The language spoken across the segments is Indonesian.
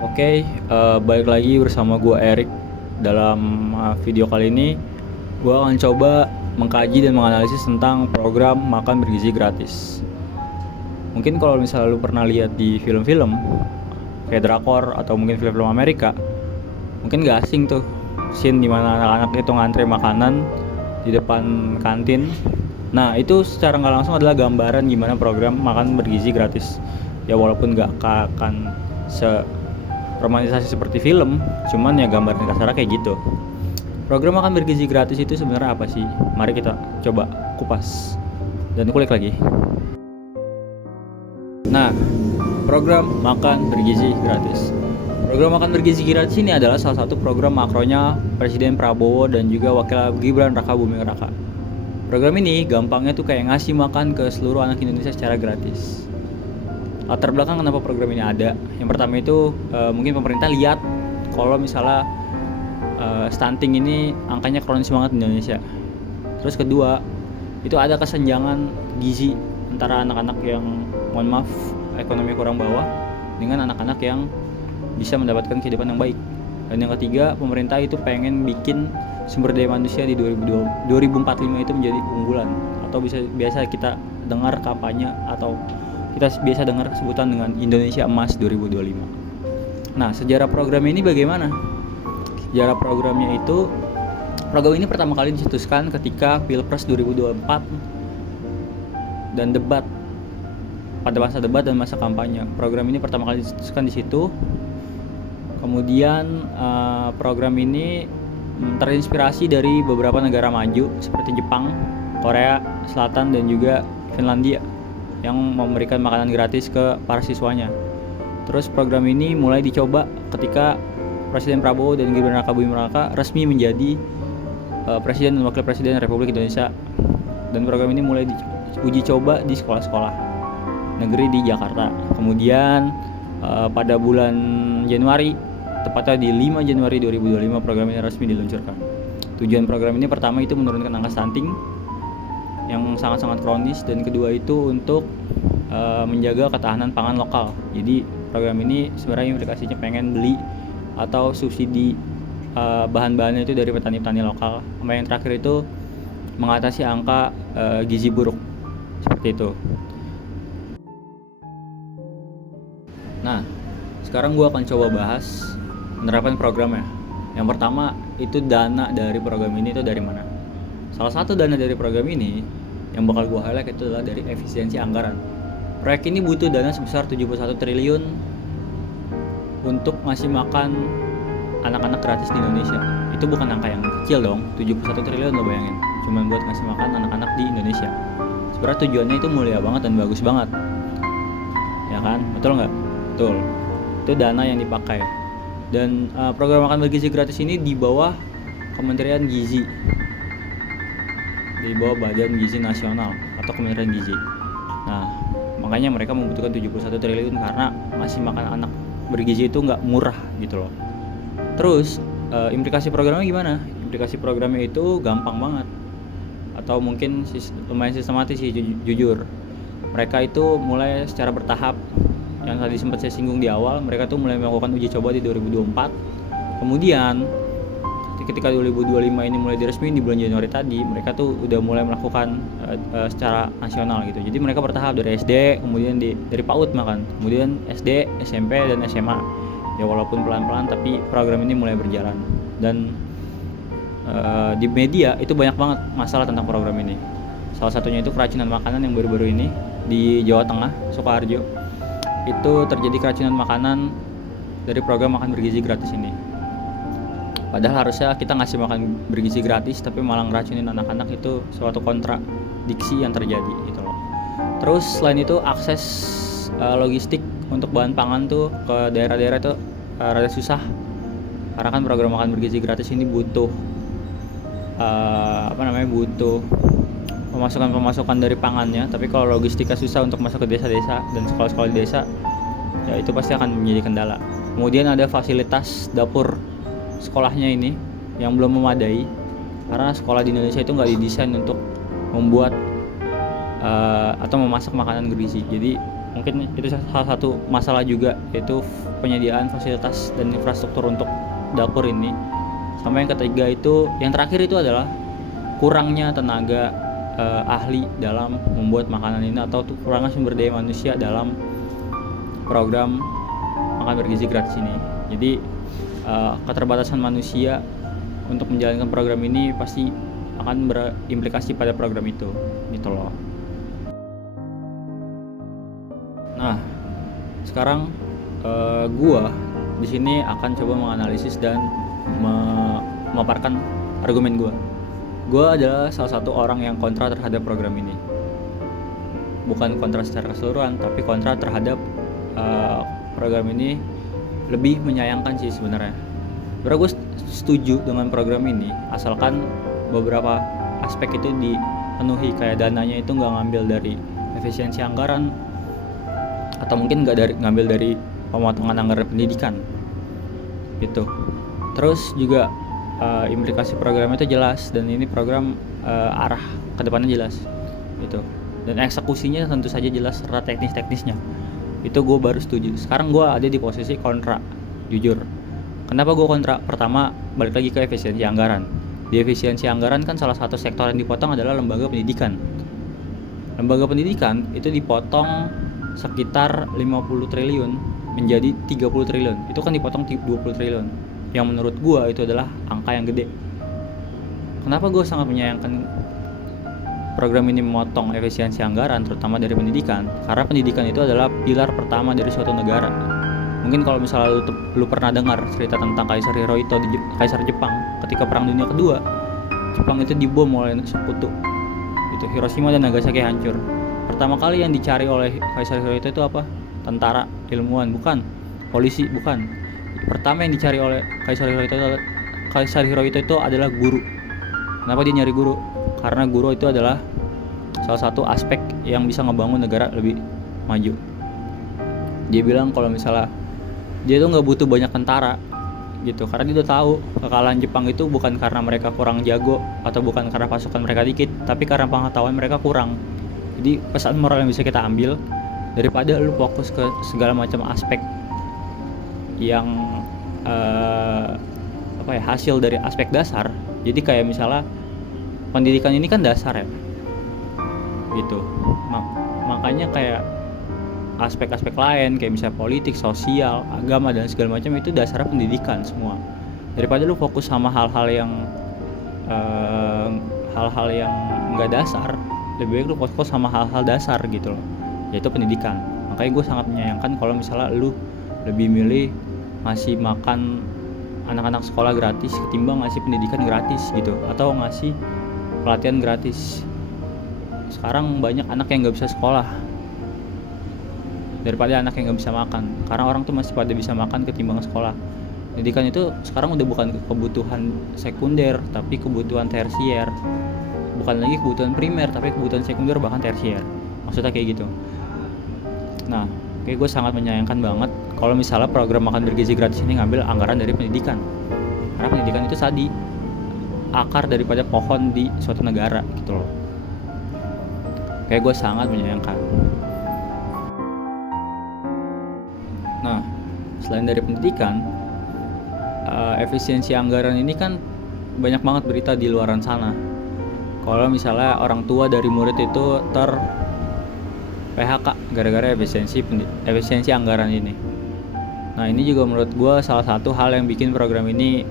Oke, balik lagi bersama gue Erik. Dalam video kali ini, gue akan coba mengkaji dan menganalisis tentang program makan bergizi gratis. Mungkin kalau misalnya lu pernah lihat di film-film, kayak drakor atau mungkin film-film Amerika, mungkin gak asing tuh scene dimana anak-anak itu ngantre makanan di depan kantin. Nah, itu secara nggak langsung adalah gambaran gimana program makan bergizi gratis. Ya walaupun gak akan romantisasi seperti film, cuman ya gambarnya kasarnya kayak gitu. Program makan bergizi gratis itu sebenarnya apa sih? Mari kita coba kupas dan kulik lagi. Nah, program makan bergizi gratis. Program makan bergizi gratis ini adalah salah satu program makronya Presiden Prabowo dan juga Wakil Gibran Raka Buming Raka. Program ini gampangnya tuh kayak ngasih makan ke seluruh anak Indonesia secara gratis. Latar belakang kenapa program ini ada, yang pertama itu mungkin pemerintah lihat kalau misalnya stunting ini angkanya kronis banget di Indonesia. Terus kedua, itu ada kesenjangan gizi antara anak-anak yang mohon maaf ekonomi kurang bawah dengan anak-anak yang bisa mendapatkan kehidupan yang baik. Dan yang ketiga, pemerintah itu pengen bikin sumber daya manusia di 2045 itu menjadi unggulan, atau biasa kita dengar kampanye atau kita biasa dengar sebutan dengan Indonesia Emas 2025. Nah, sejarah program ini bagaimana? Sejarah programnya itu, program ini pertama kali dicetuskan ketika Pilpres 2024 dan debat. Pada masa debat dan masa kampanye, program ini pertama kali dicetuskan di situ. Kemudian program ini terinspirasi dari beberapa negara maju seperti Jepang, Korea Selatan dan juga Finlandia yang memberikan makanan gratis ke para siswanya. Terus program ini mulai dicoba ketika Presiden Prabowo dan Gibran Raka Buming Raka resmi menjadi Presiden dan Wakil Presiden Republik Indonesia. Dan program ini mulai diuji coba di sekolah-sekolah negeri di Jakarta. Kemudian pada bulan Januari, tepatnya di 5 Januari 2025, program ini resmi diluncurkan. Tujuan program ini pertama itu menurunkan angka stunting yang sangat-sangat kronis, dan kedua itu untuk menjaga ketahanan pangan lokal. Jadi program ini sebenarnya implikasinya pengen beli atau subsidi bahan-bahannya itu dari petani-petani lokal. Sama yang terakhir itu mengatasi angka gizi buruk, seperti itu. Nah, sekarang gue akan coba bahas menerapkan programnya. Yang pertama itu dana dari program ini itu dari mana? Salah satu dana dari program ini yang bakal gue highlight itu adalah dari efisiensi anggaran. Proyek ini butuh dana sebesar 71 triliun untuk ngasih makan anak-anak gratis di Indonesia. Itu bukan angka yang kecil dong, 71 triliun lo bayangin. Cuman buat ngasih makan anak-anak di Indonesia. Sebenarnya tujuannya itu mulia banget dan bagus banget. Ya kan? Betul nggak? Betul. Itu dana yang dipakai. Dan program makan bergizi gratis ini di bawah Kementerian Gizi, di bawah Badan Gizi Nasional atau Kementerian Gizi. Nah, makanya mereka membutuhkan 71 triliun karena ngasih makan anak bergizi itu nggak murah gitu loh. Terus implikasi programnya gimana? Implikasi programnya itu gampang banget, atau mungkin lumayan sistematis sih, jujur. Mereka itu mulai secara bertahap. Yang tadi sempat saya singgung di awal, mereka tuh mulai melakukan uji coba di 2024. Kemudian ketika 2025 ini mulai diresmiin di bulan Januari tadi, mereka tuh udah mulai melakukan secara nasional gitu. Jadi mereka bertahap dari SD, kemudian dari PAUD makan, kemudian SD, SMP dan SMA. Ya walaupun pelan-pelan tapi program ini mulai berjalan. Dan di media itu banyak banget masalah tentang program ini. Salah satunya itu keracunan makanan yang baru-baru ini di Jawa Tengah, Sukoharjo. Itu terjadi keracunan makanan dari program makan bergizi gratis ini. Padahal harusnya kita ngasih makan bergizi gratis tapi malah ngeracunin anak-anak, itu suatu kontradiksi yang terjadi gitu loh. Terus selain itu akses logistik untuk bahan pangan tuh ke daerah-daerah itu rada susah. Karena kan program makan bergizi gratis ini butuh butuh pemasukan dari pangannya, tapi kalau logistiknya susah untuk masuk ke desa-desa dan sekolah-sekolah di desa, ya itu pasti akan menjadi kendala. Kemudian ada fasilitas dapur sekolahnya ini yang belum memadai, karena sekolah di Indonesia itu nggak didesain untuk membuat atau memasak makanan bergizi. Jadi mungkin itu salah satu masalah juga, yaitu penyediaan fasilitas dan infrastruktur untuk dapur ini. Sama yang ketiga itu, yang terakhir itu adalah kurangnya tenaga ahli dalam membuat makanan ini, atau kurangnya sumber daya manusia dalam program makan bergizi gratis ini. Jadi keterbatasan manusia untuk menjalankan program ini pasti akan berimplikasi pada program itu, gitu loh. Nah, sekarang gua di sini akan coba menganalisis dan memaparkan argumen gua. Gua adalah salah satu orang yang kontra terhadap program ini. Bukan kontra secara keseluruhan, tapi kontra terhadap program ini. Lebih menyayangkan sih sebenarnya. Gue setuju dengan program ini, asalkan beberapa aspek itu dipenuhi, kayak dananya itu nggak ngambil dari efisiensi anggaran, atau mungkin nggak ngambil dari pemotongan anggaran pendidikan gitu. Terus juga implikasi program itu jelas, dan ini program arah ke depannya jelas gitu, dan eksekusinya tentu saja jelas serta teknisnya. Itu gue baru setuju. Sekarang gue ada di posisi kontra, jujur. Kenapa gue kontra? Pertama, balik lagi ke efisiensi anggaran. Di efisiensi anggaran kan salah satu sektor yang dipotong adalah lembaga pendidikan. Lembaga pendidikan itu dipotong sekitar 50 triliun menjadi 30 triliun. Itu kan dipotong 20 triliun. Yang menurut gue itu adalah angka yang gede. Kenapa gue sangat menyayangkan program ini memotong efisiensi anggaran, terutama dari pendidikan? Karena pendidikan itu adalah pilar pertama dari suatu negara. Mungkin kalau misalnya lu pernah dengar cerita tentang Kaisar Hirohito Kaisar Jepang ketika Perang Dunia Kedua. Jepang itu dibom oleh sekutu. Itu Hiroshima dan Nagasaki hancur. Pertama kali yang dicari oleh Kaisar Hirohito itu apa? Tentara, ilmuwan, bukan. Polisi, bukan. Pertama yang dicari oleh Kaisar Hirohito itu adalah guru. Kenapa dia nyari guru? Karena guru itu adalah salah satu aspek yang bisa ngebangun negara lebih maju. Dia bilang kalau misalnya dia tuh nggak butuh banyak tentara gitu, karena dia udah tahu kekalahan Jepang itu bukan karena mereka kurang jago atau bukan karena pasukan mereka dikit, tapi karena pengetahuan mereka kurang. Jadi pesan moral yang bisa kita ambil, daripada lu fokus ke segala macam aspek yang hasil dari aspek dasar. Jadi kayak misalnya pendidikan ini kan dasar ya gitu, makanya kayak aspek-aspek lain kayak misalnya politik, sosial, agama dan segala macam itu dasarnya pendidikan semua. Daripada lu fokus sama hal-hal yang nggak dasar, lebih baik lu fokus sama hal-hal dasar gitu loh, yaitu pendidikan. Makanya gue sangat menyayangkan kalau misalnya lu lebih milih ngasih makan anak-anak sekolah gratis ketimbang ngasih pendidikan gratis gitu, atau ngasih pelatihan gratis. Sekarang banyak anak yang nggak bisa sekolah daripada anak yang nggak bisa makan, karena orang tuh masih pada bisa makan ketimbang sekolah. Pendidikan itu sekarang udah bukan kebutuhan sekunder, tapi kebutuhan tersier. Bukan lagi kebutuhan primer, tapi kebutuhan sekunder bahkan tersier. Maksudnya kayak gitu. Nah, kayak gue sangat menyayangkan banget kalau misalnya program makan bergizi gratis ini ngambil anggaran dari pendidikan. Karena pendidikan itu tadi akar daripada pohon di suatu negara gitu loh. Kayak gue sangat menyayangkan. Nah, selain dari pendidikan, efisiensi anggaran ini kan banyak banget berita di luaran sana. Kalau misalnya orang tua dari murid itu PHK gara-gara efisiensi anggaran ini. Nah, ini juga menurut gue salah satu hal yang bikin program ini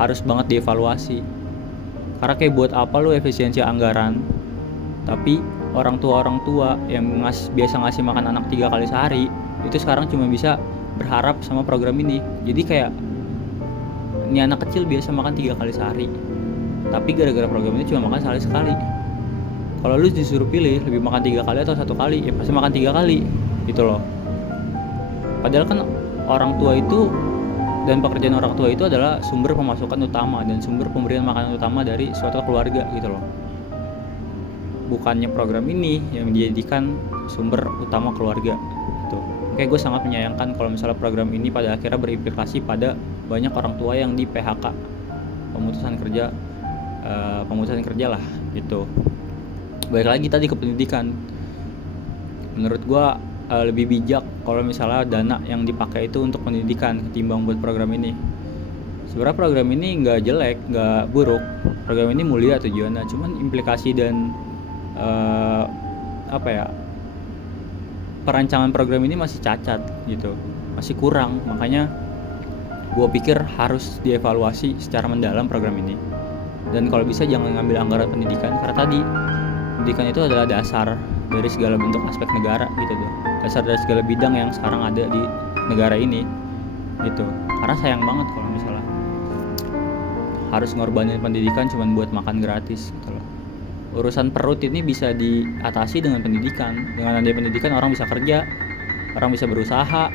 harus banget dievaluasi. Karena kayak buat apa lu efisiensi anggaran, tapi orang tua yang biasa ngasih makan anak 3 kali sehari itu sekarang cuma bisa berharap sama program ini. Jadi kayak ini anak kecil biasa makan 3 kali sehari, tapi gara-gara program ini cuma makan sekali. Kalau lu disuruh pilih lebih makan 3 kali atau 1 kali, ya pasti makan 3 kali gitu loh. Padahal kan orang tua itu dan pekerjaan orang tua itu adalah sumber pemasukan utama dan sumber pemberian makanan utama dari suatu keluarga gitu loh. Bukannya program ini yang dijadikan sumber utama keluarga gitu. Oke, gue sangat menyayangkan kalau misalnya program ini pada akhirnya berimplikasi pada banyak orang tua yang di PHK, pemutusan kerja lah gitu. Balik lagi tadi ke pendidikan. menurut gua lebih bijak kalau misalnya dana yang dipakai itu untuk pendidikan ketimbang buat program ini. Sebenarnya program ini nggak jelek, nggak buruk. Program ini mulia tujuannya, cuman implikasi dan apa ya, perancangan program ini masih cacat gitu, masih kurang. Makanya gue pikir harus dievaluasi secara mendalam program ini. Dan kalau bisa jangan ngambil anggaran pendidikan, karena tadi pendidikan itu adalah dasar dari segala bentuk aspek negara gitu tuh, dasar dari segala bidang yang sekarang ada di negara ini gitu. Karena sayang banget kalau misalnya harus ngorbanin pendidikan cuma buat makan gratis gitu loh. Urusan perut ini bisa diatasi dengan pendidikan. Dengan adanya pendidikan orang bisa kerja, orang bisa berusaha,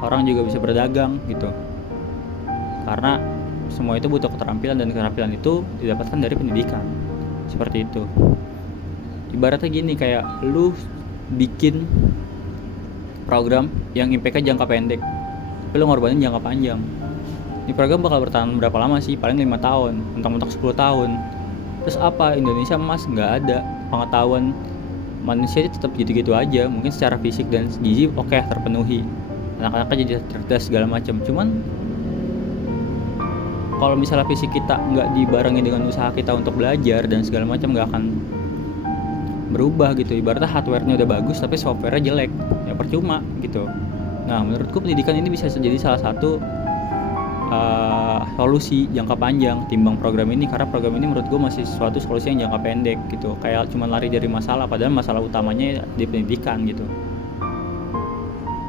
orang juga bisa berdagang gitu. Karena semua itu butuh keterampilan, dan keterampilan itu didapatkan dari pendidikan. Seperti itu. Ibaratnya gini, kayak lu bikin program yang impact-nya jangka pendek, tapi lu ngorbanin jangka panjang. Ini program bakal bertahan berapa lama sih? Paling 5 tahun, mentok-mentok 10 tahun. Terus apa? Indonesia emas? Nggak ada. Pengetahuan manusia tetap gitu-gitu aja. Mungkin secara fisik dan gizi oke, terpenuhi. Anak-anaknya jadi cerdas segala macam. Cuman kalau misalnya fisik kita nggak dibarengi dengan usaha kita untuk belajar dan segala macam, nggak akan berubah gitu. Ibaratnya hardware-nya udah bagus tapi software-nya jelek, ya percuma gitu. Nah, menurutku pendidikan ini bisa jadi salah satu solusi jangka panjang timbang program ini, karena program ini menurut gue masih suatu solusi yang jangka pendek gitu, kayak cuma lari dari masalah, padahal masalah utamanya di pendidikan gitu.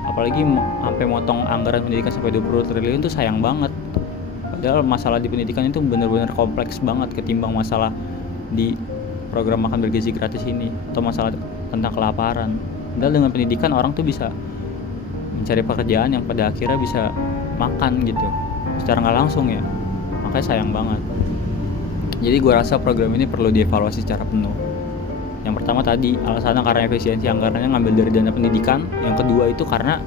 Apalagi sampai motong anggaran pendidikan sampai 20 triliun itu sayang banget, padahal masalah di pendidikan itu benar-benar kompleks banget ketimbang masalah di program makan bergizi gratis ini atau masalah tentang kelaparan. Padahal dengan pendidikan orang tuh bisa mencari pekerjaan yang pada akhirnya bisa makan gitu secara nggak langsung ya. Makanya sayang banget. Jadi gue rasa program ini perlu dievaluasi secara penuh. Yang pertama tadi alasannya karena efisiensi anggarannya ngambil dari dana pendidikan. Yang kedua itu karena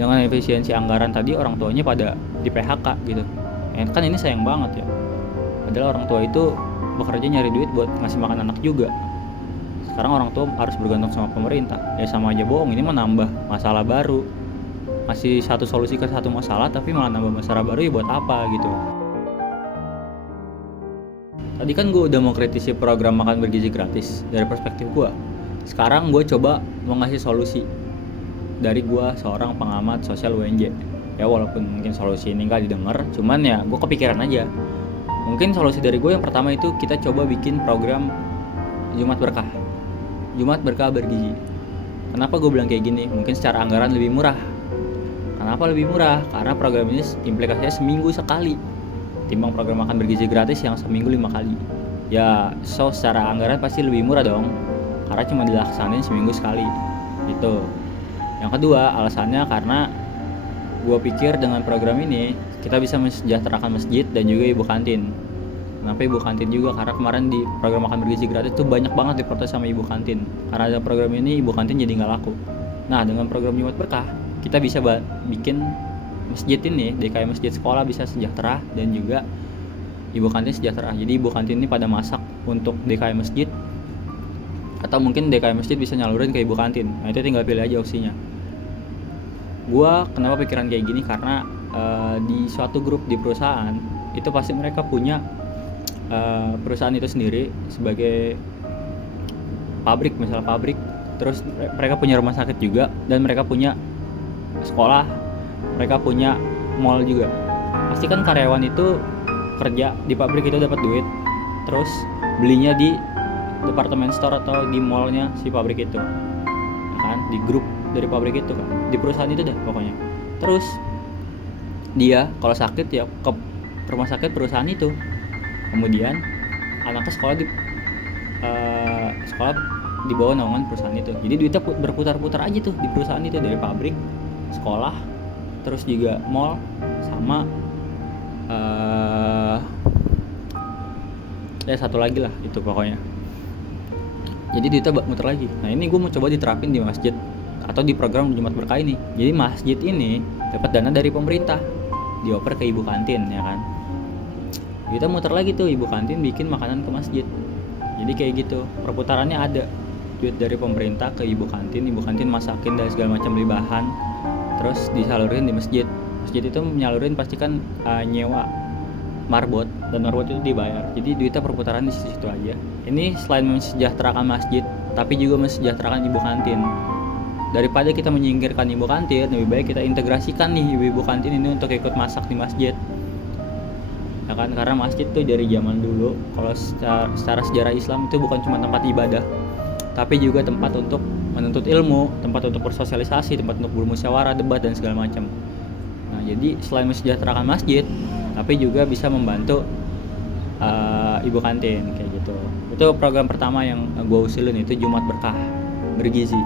dengan efisiensi anggaran tadi orang tuanya pada di PHK gitu. Kan ini sayang banget ya. Padahal orang tua itu bekerja nyari duit buat ngasih makan anak juga. Sekarang orang tua harus bergantung sama pemerintah. Ya sama aja bohong, ini mah nambah masalah baru. Masih satu solusi ke satu masalah tapi malah nambah masalah baru, ya buat apa gitu. Tadi kan gue udah mau kritisi program makan bergizi gratis dari perspektif gue. Sekarang gue coba mau ngasih solusi dari gue seorang pengamat sosial UNJ. Ya walaupun mungkin solusi ini gak didengar, cuman ya gue kepikiran aja. Mungkin solusi dari gue yang pertama itu kita coba bikin program Jumat Berkah. Jumat Berkah bergizi. Kenapa gue bilang kayak gini? Mungkin secara anggaran lebih murah. Kenapa lebih murah? Karena program ini implikasinya seminggu sekali timbang program makan bergizi gratis yang seminggu 5 kali. Ya, so secara anggaran pasti lebih murah dong, karena cuma dilaksanain seminggu sekali. Itu. Yang kedua, alasannya karena gue pikir dengan program ini kita bisa mensejahterakan masjid dan juga ibu kantin. Kenapa ibu kantin juga? Karena kemarin di program makan bergizi gratis tuh banyak banget diprotes sama ibu kantin. Karena ada program ini, ibu kantin jadi nggak laku. Nah, dengan program Jumat Berkah kita bisa bikin masjid ini, DKI masjid sekolah bisa sejahtera dan juga ibu kantin sejahtera. Jadi ibu kantin ini pada masak untuk DKI masjid, atau mungkin DKI masjid bisa nyalurin ke ibu kantin. Nah itu tinggal pilih aja opsinya. Gua kenapa pikiran kayak gini, karena di suatu grup di perusahaan itu pasti mereka punya perusahaan itu sendiri sebagai pabrik, misalnya pabrik, terus mereka punya rumah sakit juga, dan mereka punya sekolah, mereka punya mall juga. Pasti kan karyawan itu kerja di pabrik itu dapat duit, terus belinya di department store atau di mallnya si pabrik itu, kan di grup dari pabrik itu kan, di perusahaan itu deh pokoknya. Terus dia kalau sakit ya ke rumah sakit perusahaan itu, kemudian anaknya sekolah di bawah naungan perusahaan itu. Jadi duitnya berputar-putar aja tuh di perusahaan itu, dari pabrik, sekolah, terus juga mall, sama ya satu lagi lah itu pokoknya. Jadi duitnya muter lagi. Nah ini gue mau coba diterapin di masjid atau di program Jumat Berkah ini. Jadi masjid ini dapat dana dari pemerintah, dioper ke ibu kantin ya kan. Kita muter lagi tuh, ibu kantin bikin makanan ke masjid. Jadi kayak gitu, perputarannya ada. duit dari pemerintah ke ibu kantin masakin dan segala macam, beli bahan, terus disalurin di masjid itu menyalurin pasti kan nyewa marbot, dan marbot itu dibayar, jadi duitnya perputaran di situ aja. Ini selain mensejahterakan masjid tapi juga mensejahterakan ibu kantin. Daripada kita menyingkirkan ibu kantin, lebih baik kita integrasikan nih ibu kantin ini untuk ikut masak di masjid, ya kan? Karena masjid tuh dari zaman dulu, kalau secara sejarah Islam itu bukan cuma tempat ibadah, tapi juga tempat untuk menuntut ilmu, tempat untuk bersosialisasi, tempat untuk bermusyawarah, debat dan segala macam. Nah, jadi selain mensejahterakan masjid, tapi juga bisa membantu ibu kantin kayak gitu. Itu program pertama yang gue usulin, itu Jumat Berkah Bergizi.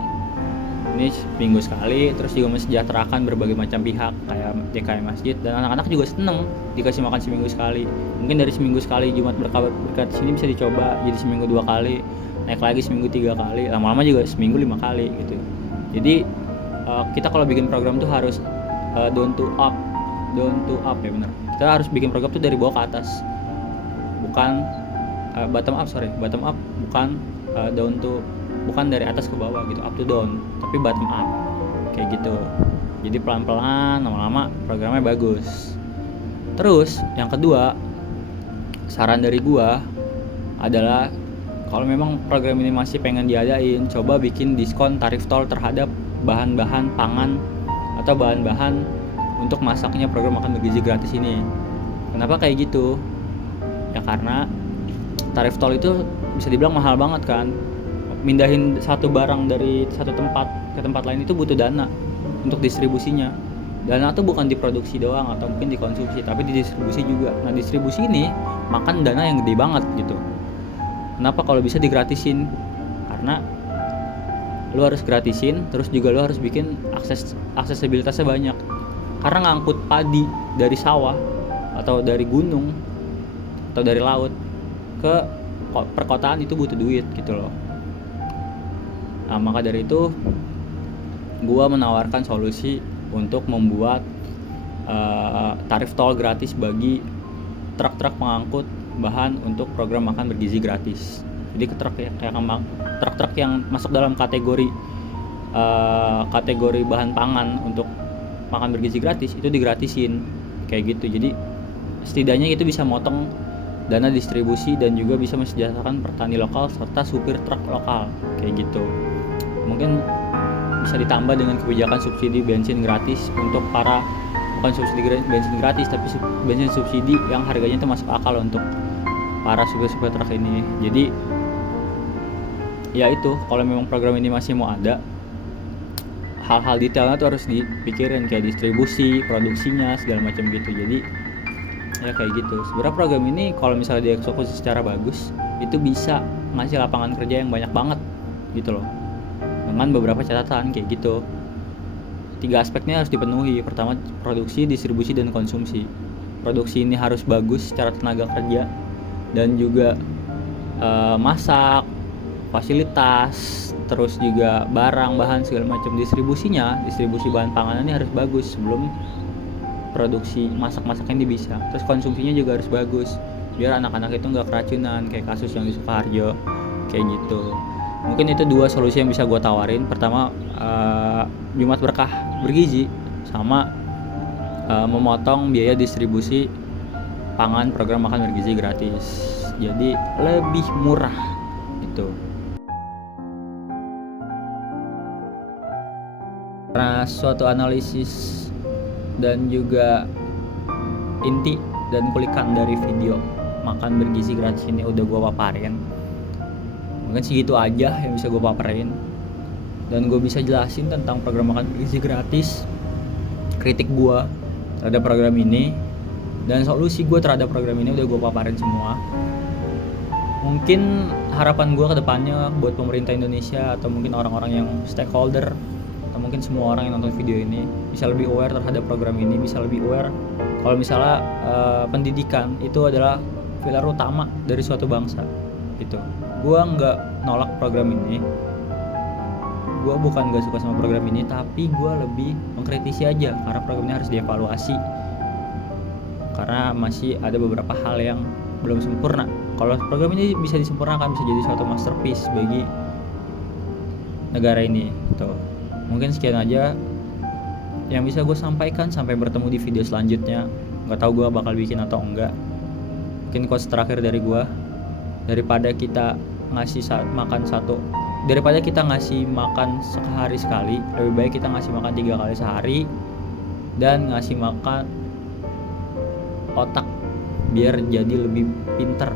Ini seminggu sekali, terus juga mensejahterakan berbagai macam pihak kayak DKM masjid, dan anak-anak juga seneng dikasih makan seminggu sekali. Mungkin dari seminggu sekali Jumat Berkah sini bisa dicoba jadi seminggu 2 kali, naik lagi seminggu 3 kali, lama-lama juga seminggu 5 kali gitu. Jadi kita kalau bikin program tuh harus down to up ya, benar. Kita harus bikin program tuh dari bawah ke atas, bukan bottom up, bukan dari atas ke bawah gitu, up to down, tapi bottom up kayak gitu. Jadi pelan-pelan, lama-lama programnya bagus. Terus yang kedua, saran dari gua adalah kalau memang program ini masih pengen diadain, coba bikin diskon tarif tol terhadap bahan-bahan pangan atau bahan-bahan untuk masaknya program makan bergizi gratis ini. Kenapa kayak gitu? Ya karena tarif tol itu bisa dibilang mahal banget kan. Mindahin satu barang dari satu tempat ke tempat lain itu butuh dana untuk distribusinya. Dana tuh bukan diproduksi doang atau mungkin dikonsumsi, tapi didistribusi juga. Nah, distribusi ini makan dana yang gede banget gitu. Kenapa kalau bisa digratisin? Karena lu harus gratisin, terus juga lu harus bikin aksesibilitasnya banyak. Karena ngangkut padi dari sawah atau dari gunung atau dari laut ke perkotaan itu butuh duit gitu loh. Nah, maka dari itu gua menawarkan solusi untuk membuat tarif tol gratis bagi truk-truk pengangkut bahan untuk program makan bergizi gratis. Jadi truk-truk yang masuk dalam kategori bahan pangan untuk makan bergizi gratis itu digratisin kayak gitu. Jadi setidaknya itu bisa motong dana distribusi dan juga bisa mensejahterakan petani lokal serta supir truk lokal kayak gitu. Mungkin bisa ditambah dengan kebijakan subsidi bensin gratis untuk para, bukan subsidi bensin gratis tapi bensin subsidi yang harganya itu masuk akal untuk para supir-supir truk ini. Jadi ya itu, kalau memang program ini masih mau ada, hal-hal detailnya tuh harus dipikirin kayak distribusi, produksinya segala macam gitu. Jadi ya kayak gitu. Sebenarnya program ini kalau misalnya dieksekusi secara bagus itu bisa ngasih lapangan kerja yang banyak banget gitu loh, dengan beberapa catatan kayak gitu. 3 aspeknya harus dipenuhi. Pertama, produksi, distribusi, dan konsumsi. Produksi ini harus bagus secara tenaga kerja dan juga masak, fasilitas, terus juga barang, bahan segala macam. Distribusi bahan panganan ini harus bagus sebelum produksi masak-masaknya bisa. Terus konsumsinya juga harus bagus biar anak-anak itu nggak keracunan kayak kasus yang di Sukoharjo kayak gitu. Mungkin itu 2 solusi yang bisa gue tawarin. Pertama, Jumat Berkah Bergizi, sama memotong biaya distribusi pangan program makan bergizi gratis, jadi lebih murah gitu. Karena suatu analisis dan juga inti dan kulikan dari video makan bergizi gratis ini udah gue paparin. Mungkin segitu aja yang bisa gue paparin, dan gue bisa jelasin tentang program makan bergizi gratis, kritik gue terhadap program ini, dan solusi gue terhadap program ini udah gue paparin semua. Mungkin harapan gue ke depannya buat pemerintah Indonesia atau mungkin orang-orang yang stakeholder atau mungkin semua orang yang nonton video ini bisa lebih aware terhadap program ini, bisa lebih aware kalau misalnya pendidikan itu adalah pilar utama dari suatu bangsa gitu. Gue nggak nolak program ini, gue bukan nggak suka sama program ini, tapi gue lebih mengkritisi aja karena program ini harus dievaluasi karena masih ada beberapa hal yang belum sempurna. Kalau program ini bisa disempurnakan, bisa jadi suatu masterpiece bagi negara ini gitu. Mungkin sekian aja yang bisa gue sampaikan. Sampai bertemu di video selanjutnya. Nggak tahu gue bakal bikin atau enggak. Mungkin quotes terakhir dari gue, daripada kita ngasih makan sehari sekali, lebih baik kita ngasih makan 3 kali sehari dan ngasih makan otak biar jadi lebih pintar.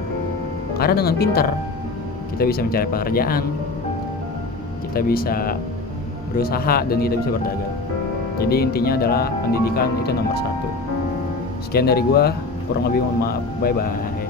Karena dengan pintar kita bisa mencari pekerjaan, kita bisa berusaha, dan kita bisa berdagang. Jadi intinya adalah pendidikan itu nomor 1. Sekian dari gua, kurang lebih mohon maaf. Bye bye.